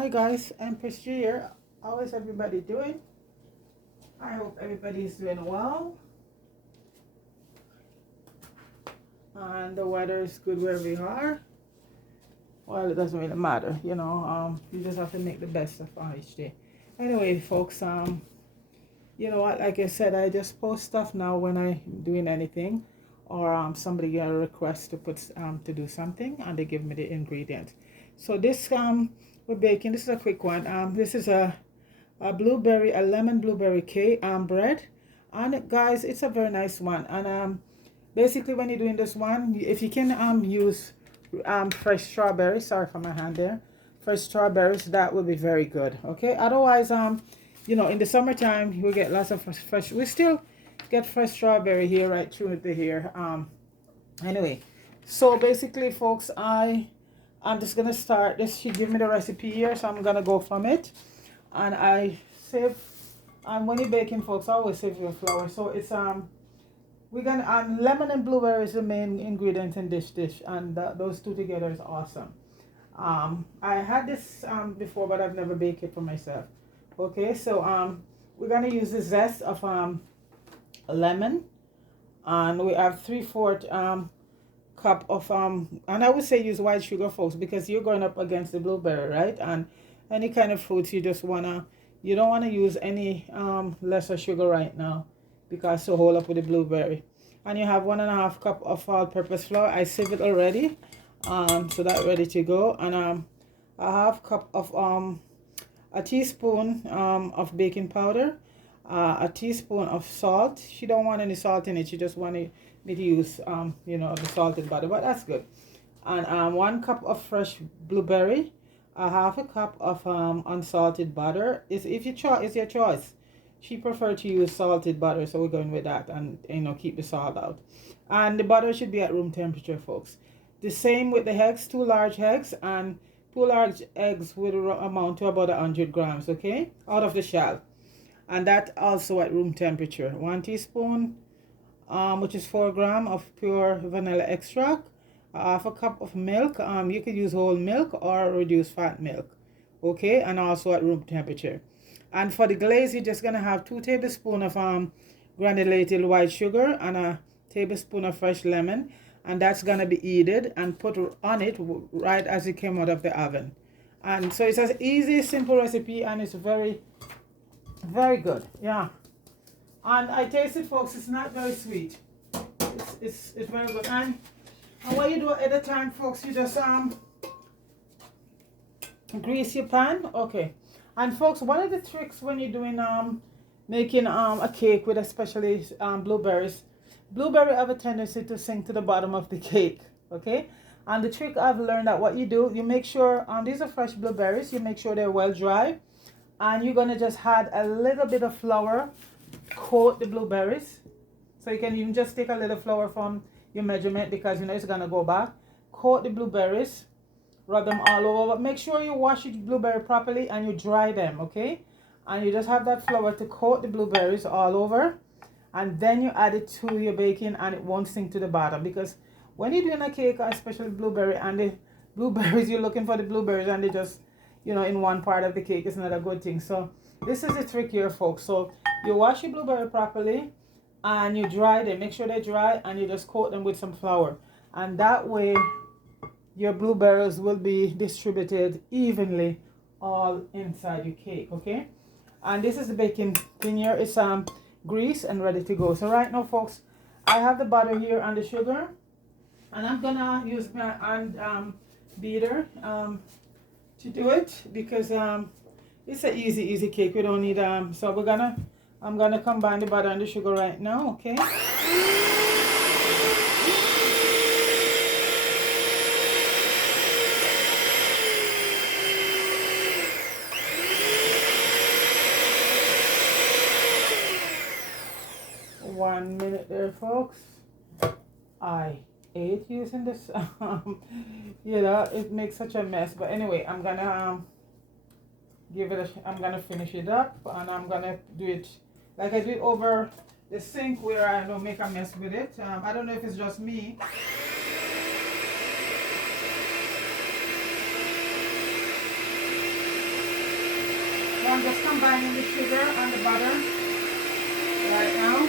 Hi guys, Empress G here. How is everybody doing? I hope everybody is doing well. And the weather is good where we are. Well, it doesn't really matter, you know. You just have to make the best of each day. Anyway, folks, you know what? Like I said, I just post stuff now when I'm doing anything, or somebody get a request to put to do something, and they give me the ingredients. So this we're baking. This is a quick one. This is a lemon blueberry cake bread, and guys, it's a very nice one. And basically, when you're doing this one, if you can use fresh strawberries. Sorry for my hand there. Fresh strawberries, that will be very good. Okay. Otherwise, you know, in the summertime you get lots of fresh. We still get fresh strawberry here right through the here. Anyway, so basically, folks, I'm just gonna start this. She gave me the recipe here, so I'm gonna go from it. And I save, and when you're baking, folks, always save your flour. So it's we're gonna lemon and blueberry is the main ingredient in this dish, and those two together is awesome. I had this before, but I've never baked it for myself. Okay, so we're gonna use the zest of lemon, and we have 3/4 cup of and I would say use white sugar, folks, because you're going up against the blueberry, right? And any kind of fruits you don't wanna use any lesser sugar right now, because to hold up with the blueberry. And you have 1.5 cup of all-purpose flour. I sieve it already, so that's ready to go. And a half cup of a teaspoon of baking powder, a teaspoon of salt. She don't want any salt in it. She just wanted me to use you know, the salted butter, but that's good. And 1 cup of fresh blueberry, a half a cup of unsalted butter. It's your choice. She preferred to use salted butter, so we're going with that, and you know, keep the salt out. And the butter should be at room temperature, folks. The same with the eggs, 2 large eggs, and 2 large eggs will amount to about 100 grams, okay, out of the shell. And that also at room temperature. 1 teaspoon, which is 4 grams of pure vanilla extract, half a cup of milk. You could use whole milk or reduced fat milk, okay, and also at room temperature. And for the glaze, you're just gonna have 2 tablespoons of granulated white sugar and a tablespoon of fresh lemon, and that's gonna be heated and put on it right as it came out of the oven. And so it's an easy, simple recipe, and it's very, very good. Yeah. And I taste it, folks. It's not very sweet. It's very good. And what you do at the time, folks, you just grease your pan. Okay. And folks, one of the tricks when you're doing making a cake with especially blueberries, blueberry have a tendency to sink to the bottom of the cake. Okay. And the trick I've learned that what you do, you make sure these are fresh blueberries. You make sure they're well dry, and you're gonna just add a little bit of flour, coat the blueberries. So you can even just take a little flour from your measurement, because you know it's gonna go back. Coat the blueberries, rub them all over, but make sure you wash your blueberry properly and you dry them, okay? And you just have that flour to coat the blueberries all over, and then you add it to your baking, and it won't sink to the bottom. Because when you're doing a cake, especially blueberry, and the blueberries, you're looking for the blueberries and they just, you know, in one part of the cake, is not a good thing. So this is the trick here, folks. So you wash your blueberry properly and you dry them. Make sure they're dry, and you just coat them with some flour, and that way your blueberries will be distributed evenly all inside your cake, okay? And this is the baking thing here. It's grease and ready to go. So right now, folks, I have the butter here and the sugar, and I'm gonna use my hand beater to do it, because it's an easy cake. We don't need so I'm gonna combine the butter and the sugar right now, okay? One minute there, folks. I hate using this. You know, it makes such a mess. But anyway, I'm gonna I'm gonna finish it up, and I'm gonna do it like I did over the sink, where I don't make a mess with it. I don't know if it's just me. I'm just combining the sugar and the butter right now.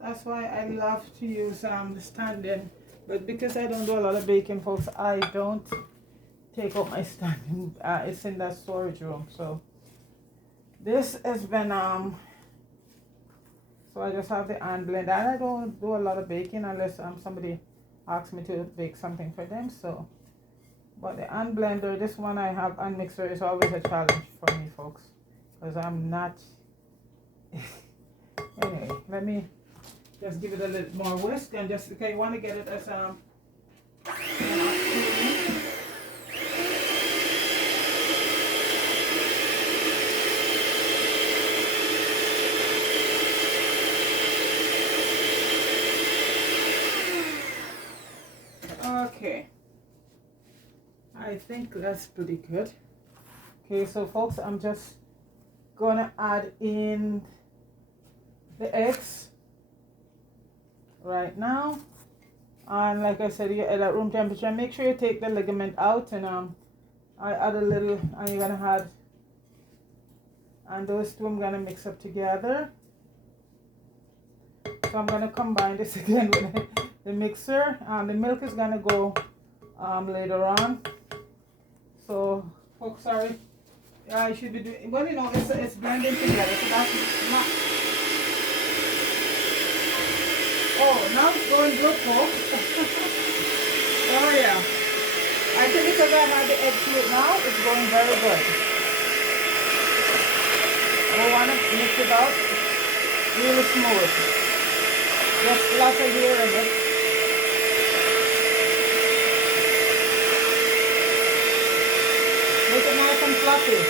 That's why I love to use the standing, but because I don't do a lot of baking, folks, I don't take out my standing. It's in that storage room. So this has been so I just have the hand blender, and I don't do a lot of baking unless somebody asks me to bake something for them. So, but the hand blender, this one I have, and mixer is always a challenge for me, folks, because I'm not. Anyway, let me just give it a little more whisk, and just okay, you want to get it as okay. I think that's pretty good. Okay, so folks, I'm just gonna add in the eggs right now, and like I said, you're at room temperature. Make sure you take the ligament out, and I add a little, and you're gonna add, and those two I'm gonna mix up together. So I'm gonna combine this again with the mixer, and the milk is gonna go later on. So folks, sorry, I should be doing, well, you know, it's blending together, so that's not. Oh, now it's going good, folks. Oh yeah. I think because I have the egg to it now, it's going very good. I want to mix it out really smooth. Just flutter here in it. Make it nice and fluffy.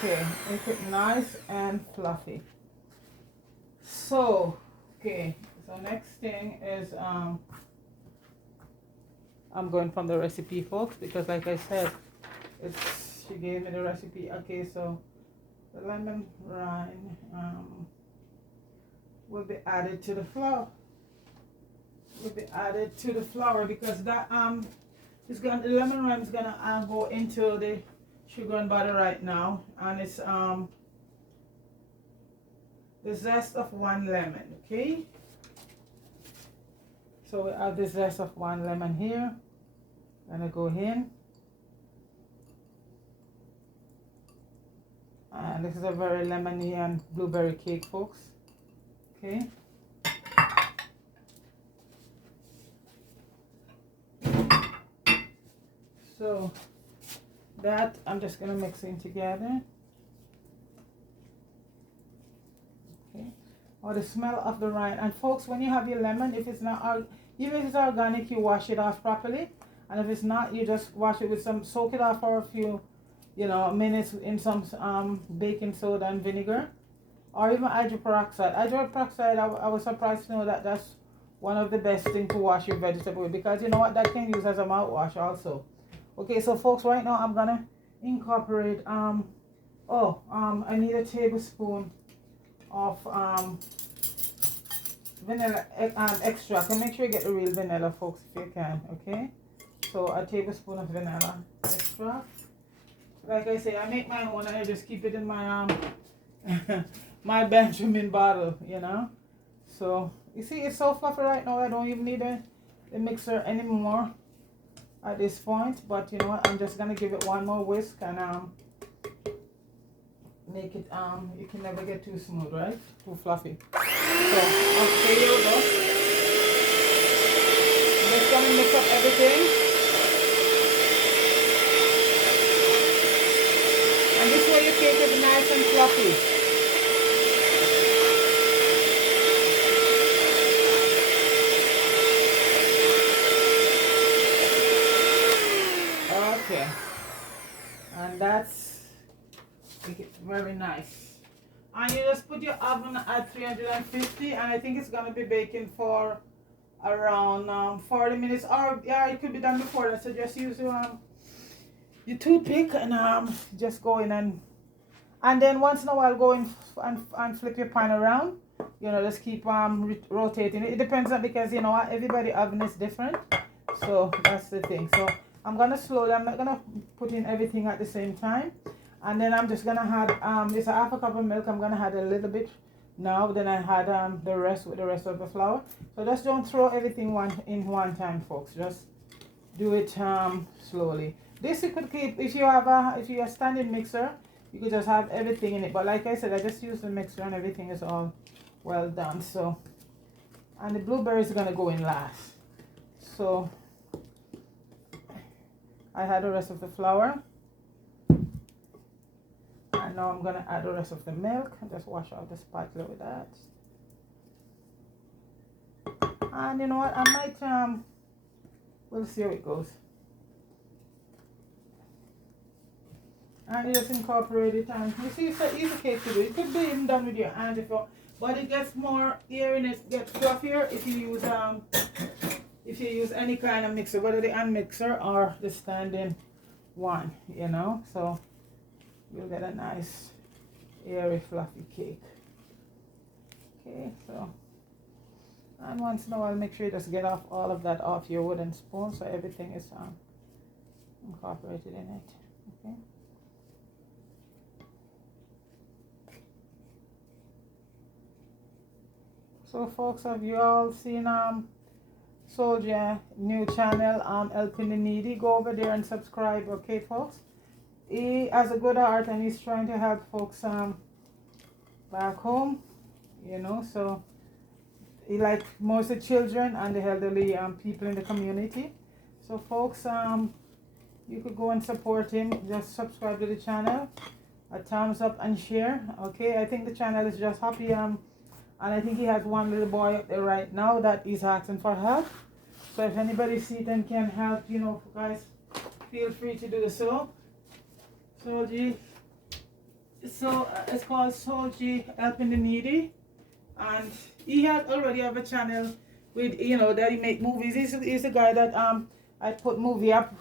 Okay, make it nice and fluffy. So, okay, so next thing is I'm going from the recipe, folks, because like I said, she gave me the recipe. Okay, so the lemon rind will be added to the flour. Will be added to the flour because that is going, the lemon rind is gonna go into the sugar and butter right now, and it's the zest of 1 lemon. Okay, so we add the zest of 1 lemon here. Gonna go in, and this is a very lemony and blueberry cake, folks. Okay, so that I'm just gonna mix in together. Okay, or the smell of the rind. And folks, when you have your lemon, if it's not, even if it's organic, you wash it off properly. And if it's not, you just wash it with some, soak it off for a few, you know, minutes in some baking soda and vinegar, or even hydrogen peroxide. Hydrogen peroxide, I was surprised to know that that's one of the best things to wash your vegetable with, because you know what, that can use as a mouthwash also. Okay, so folks, right now I'm gonna incorporate I need a tablespoon of vanilla extract, and make sure you get the real vanilla, folks, if you can. Okay, so a tablespoon of vanilla extract. Like I say, I make my own, and I just keep it in my my Benjamin bottle, you know. So you see, it's so fluffy right now. I don't even need a mixer anymore at this point, but you know what, I'm just gonna give it one more whisk and make it you can never get too smooth, right? Too fluffy. So okay, here we go. I'm just gonna mix up everything. cake is nice and fluffy. Okay, and that's very nice. And you just put your oven at 350, and I think it's gonna be baking for around 40 minutes, or yeah, it could be done before that. So just use your toothpick and just go in and then once in a while go in and flip your pan around. You know, just keep rotating it. It depends on, because you know what, everybody oven is different, so that's the thing. So I'm gonna slowly, I'm not gonna put in everything at the same time, and then I'm just gonna add it's a half a cup of milk. I'm gonna add a little bit now, then I had the rest with the rest of the flour. So just don't throw everything in one time, folks. Just do it slowly. This you could keep if you have a standing mixer. You could just have everything in it, but like I said, I just use the mixer and everything is all well done. So, and the blueberries are gonna go in last. So I had the rest of the flour, and now I'm gonna add the rest of the milk and just wash out the spatula with that. And you know what, I might we'll see how it goes. And you just incorporate it, and you see it's an easy cake to do. It could be even done with your hand if you, but it gets more airiness, gets fluffier if you use any kind of mixer, whether the hand mixer or the standing one, you know. So you'll get a nice airy fluffy cake. Okay, so, and once in a while make sure you just get off all of that off your wooden spoon so everything is incorporated in it. Okay. So folks, have you all seen Soldier new channel Helping the Needy? Go over there and subscribe, okay folks? He has a good heart and he's trying to help folks back home, you know. So he like most of the children and the elderly people in the community. So folks, you could go and support him. Just subscribe to the channel, a thumbs up and share. Okay, I think the channel is just happy and I think he has one little boy up there right now that is asking for help. So if anybody sees and can help, you know, guys, feel free to do so. Solji, so it's called Solji Helping the Needy, and he had already have a channel with, you know, that he make movies. He's a guy that I put movie up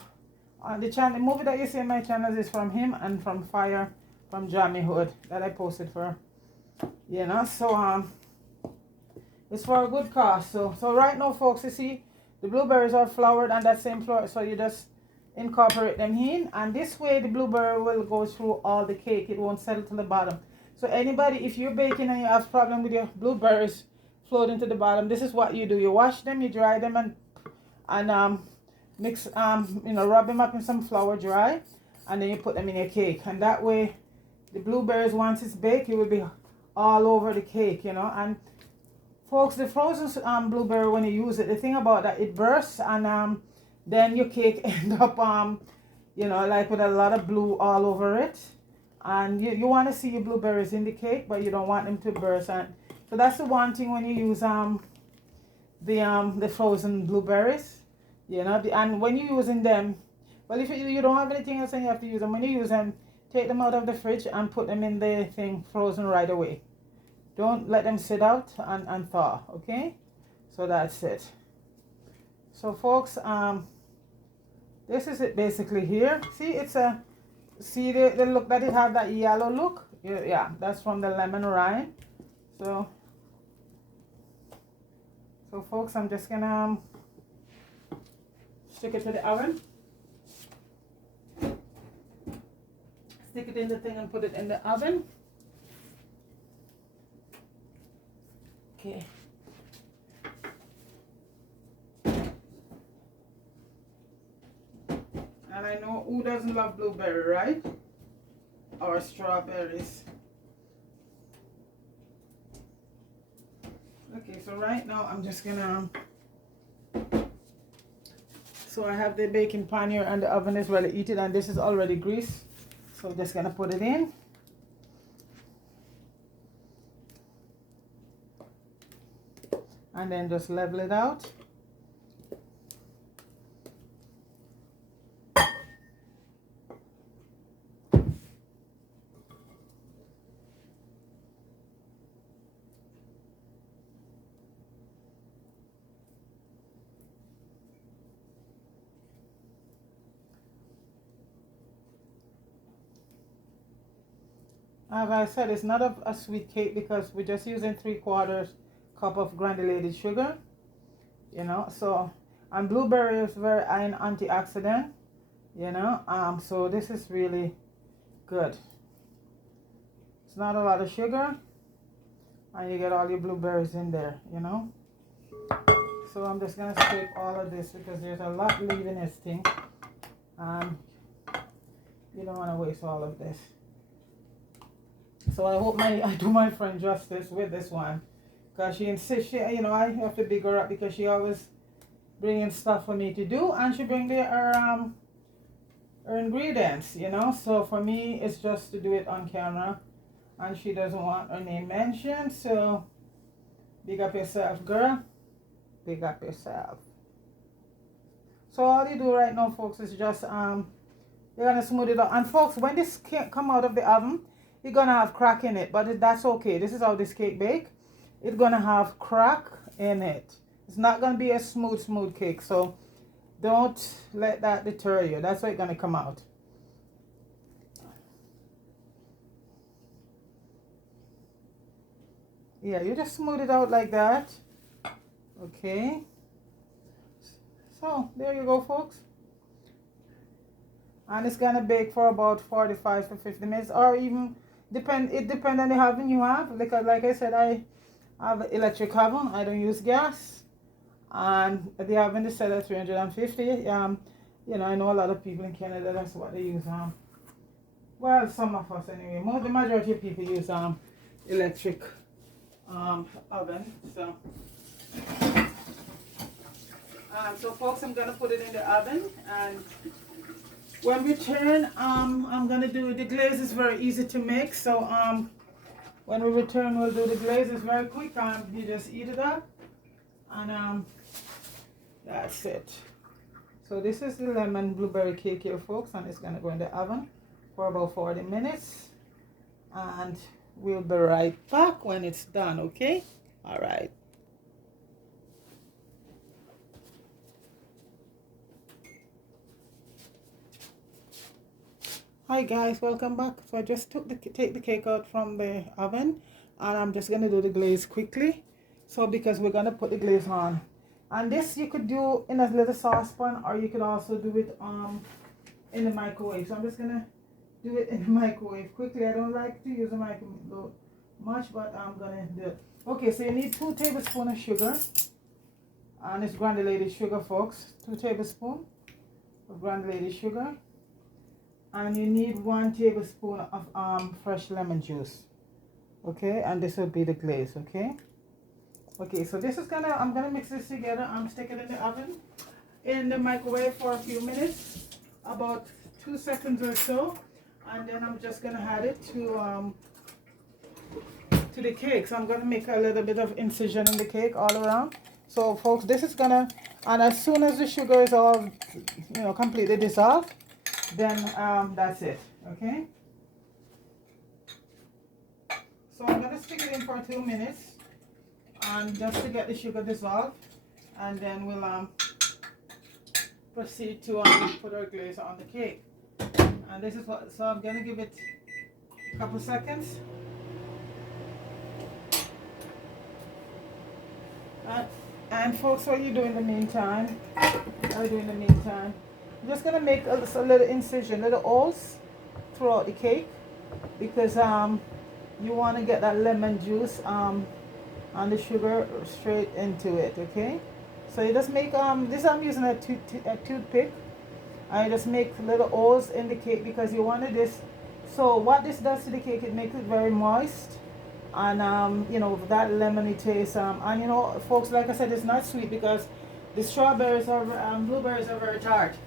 on the channel. The movie that you see in my channel is from him and from Fire from Jammy Hood that I posted for, you know. So it's for a good cause. So right now folks, you see the blueberries are floured and that same flour, so you just incorporate them in, and this way the blueberry will go through all the cake. It won't settle to the bottom. So anybody, if you're baking and you have problem with your blueberries floating to the bottom, this is what you do. You wash them, you dry them, and mix you know, rub them up in some flour dry, and then you put them in your cake, and that way the blueberries, once it's baked, it will be all over the cake, you know. And folks, the frozen blueberry, when you use it, the thing about that, it bursts, and then your cake end up you know, like with a lot of blue all over it. And you want to see your blueberries in the cake, but you don't want them to burst. And so that's the one thing when you use the frozen blueberries, you know. And when you're using them, well, if you don't have anything else and you have to use them, when you use them, take them out of the fridge and put them in the thing frozen right away. Don't let them sit out and thaw, okay? So that's it. So folks, this is it basically here. See, it's see the look that it have, that yellow look? Yeah, that's from the lemon rind. So folks, I'm just gonna stick it to the oven. Stick it in the thing and put it in the oven. Okay. And I know who doesn't love blueberry, right? Or strawberries. Okay, so right now I'm just gonna, so I have the baking pan here and the oven is ready to eat it, and this is already greased. So I'm just gonna put it in. and then just level it out. As I said, it's not a sweet cake because we're just using 3/4 cup of granulated sugar, you know. So, and blueberry is very high in antioxidant, you know. So this is really good. It's not a lot of sugar, and you get all your blueberries in there, you know. So I'm just gonna scrape all of this because there's a lot leaving this thing, and you don't want to waste all of this. So I hope I do my friend justice with this one, because she insists, you know, I have to big her up because she always bringing stuff for me to do, and she bring her ingredients, you know. So for me, it's just to do it on camera, and she doesn't want her name mentioned. So big up yourself, girl. Big up yourself. So all you do right now, folks, is just you're gonna smooth it out. And folks, when this cake come out of the oven, you're gonna have crack in it, but that's okay. This is how this cake bake. It's gonna have crack in it. It's not gonna be a smooth cake. So don't let that deter you. That's how it's gonna come out. Yeah, you just smooth it out like that. Okay. So there you go, folks. And it's gonna bake for about 45 to 50 minutes, or even it depends on the oven you have. Like I said, I have an electric oven. I don't use gas, and the oven is set at 350. You know, I know a lot of people in Canada, that's what they use. Well, some of us anyway. The majority of people use electric oven. So folks, I'm gonna put it in the oven, and when we turn, I'm gonna do the glaze. Is very easy to make. So when we return, we'll do the glaze. It's very quick. You just eat it up, and that's it. So this is the lemon blueberry cake here, folks, and it's gonna go in the oven for about 40 minutes, and we'll be right back when it's done. Okay? All right. Hi guys, welcome back. So I just take the cake out from the oven, and I'm just gonna do the glaze quickly. So because we're gonna put the glaze on, and this you could do in a little saucepan, or you could also do it in the microwave. So I'm just gonna do it in the microwave quickly. I don't like to use the microwave much, but I'm gonna do it. Okay, so you need 2 tablespoons of sugar, and it's granulated sugar, folks. 2 tablespoons of granulated sugar. And you need 1 tablespoon of fresh lemon juice. Okay, and this will be the glaze. Okay, so this is I'm gonna mix this together. I'm sticking it in the oven in the microwave for a few minutes, about 2 seconds or so, and then I'm just gonna add it to the cake. So I'm gonna make a little bit of incision in the cake all around. So folks, this is and as soon as the sugar is all completely dissolved, then that's it. Okay, so I'm gonna stick it in for 2 minutes, and just to get the sugar dissolved, and then we'll proceed to put our glaze on the cake. And this is what, so I'm gonna give it a couple seconds, and folks, what you do in the meantime, I'm just gonna make a little incision, little holes throughout the cake, because you want to get that lemon juice and the sugar straight into it. Okay, so you just make this. I'm using a toothpick. I just make little holes in the cake because you wanted this. So what this does to the cake, it makes it very moist, and that lemony taste. And folks, like I said, it's not sweet because the strawberries or blueberries are very tart.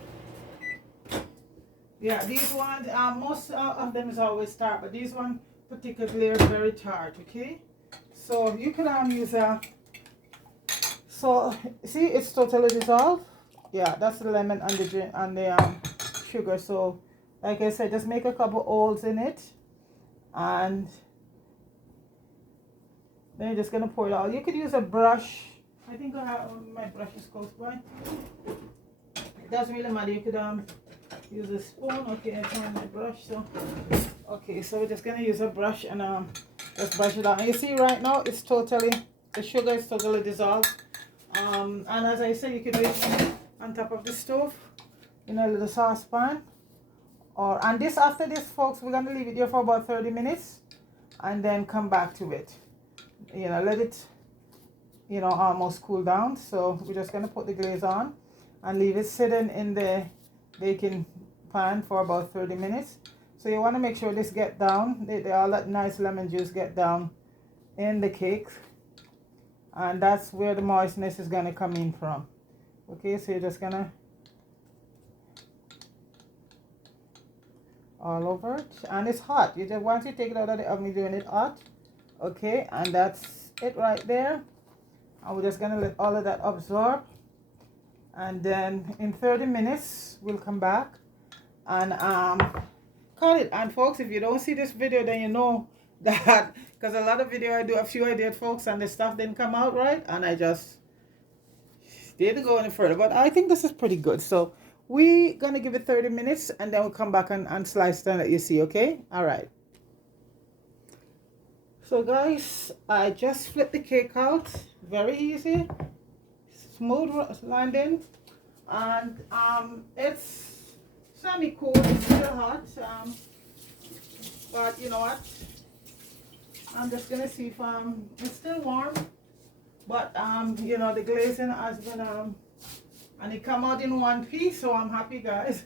Yeah, these ones, most of them is always tart, but these one particularly are very tart. Okay, so you could use So see, it's totally dissolved. Yeah, that's the lemon and the sugar. So like I said, just make a couple holes in it, and then you're just gonna pour it out. You could use a brush. I think I have my brush is close by. It doesn't really matter. You could use a spoon. Okay, I found my brush. So okay, so we're just gonna use a brush and just brush it out. And you see right now it's totally, the sugar is totally dissolved. And as I said, you could do it on top of the stove in a little saucepan. And this, after this, folks, we're gonna leave it there for about 30 minutes and then come back to it. You know, let it, you know, almost cool down. So we're just gonna put the glaze on and leave it sitting in the baking pan for about 30 minutes. So you want to make sure this get down, all that nice lemon juice get down in the cake, and that's where the moistness is gonna come in from. Okay, so you're just gonna all over it, and it's hot. You just, once you take it out of the oven, you're doing it hot. Okay, and that's it right there. And we're just gonna let all of that absorb, and then in 30 minutes we'll come back and cut it. And folks, if you don't see this video, then you know that, because a lot of video I do, a few I did, folks, and the stuff didn't come out right, and I just didn't go any further. But I think this is pretty good. So we're gonna give it 30 minutes and then we'll come back and slice them that you see. Okay, all right. So guys, I just flipped the cake out. Very easy, smooth landing, and it's semi-cool. It's still hot, but you know what, I'm just gonna see if it's still warm, but you know, the glazing has been and it come out in one piece, so I'm happy, guys.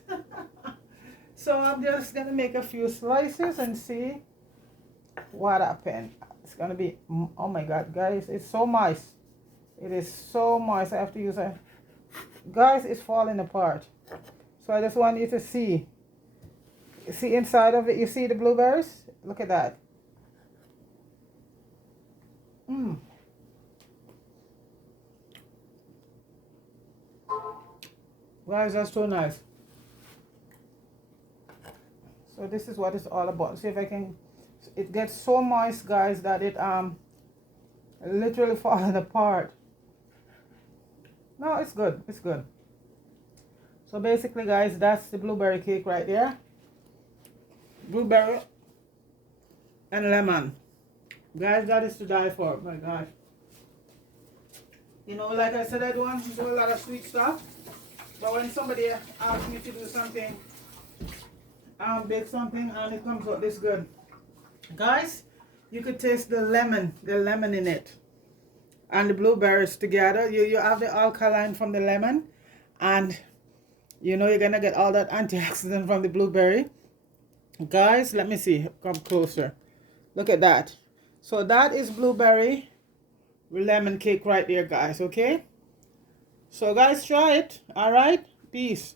So I'm just gonna make a few slices and see what happened. It's gonna be, oh my god, guys, it's so moist. It is so moist. I have to use a, guys, it's falling apart. So I just want you to see inside of it. You see the blueberries? Look at that. Guys, that's so nice. So this is what it's all about. See if I can, it gets so moist, guys, that it literally falling apart. No, it's good. It's good. So basically, guys, that's the blueberry cake right there. Blueberry and lemon. Guys, that is to die for. My gosh. You know, like I said, I don't do a lot of sweet stuff. But when somebody asks me to do something, bake something, and it comes out this good. Guys, you could taste the lemon in it. And the blueberries together. You have the alkaline from the lemon. And you know you're going to get all that antioxidant from the blueberry. Guys, let me see. Come closer. Look at that. So that is blueberry lemon cake right there, guys. Okay? So guys, try it. All right? Peace.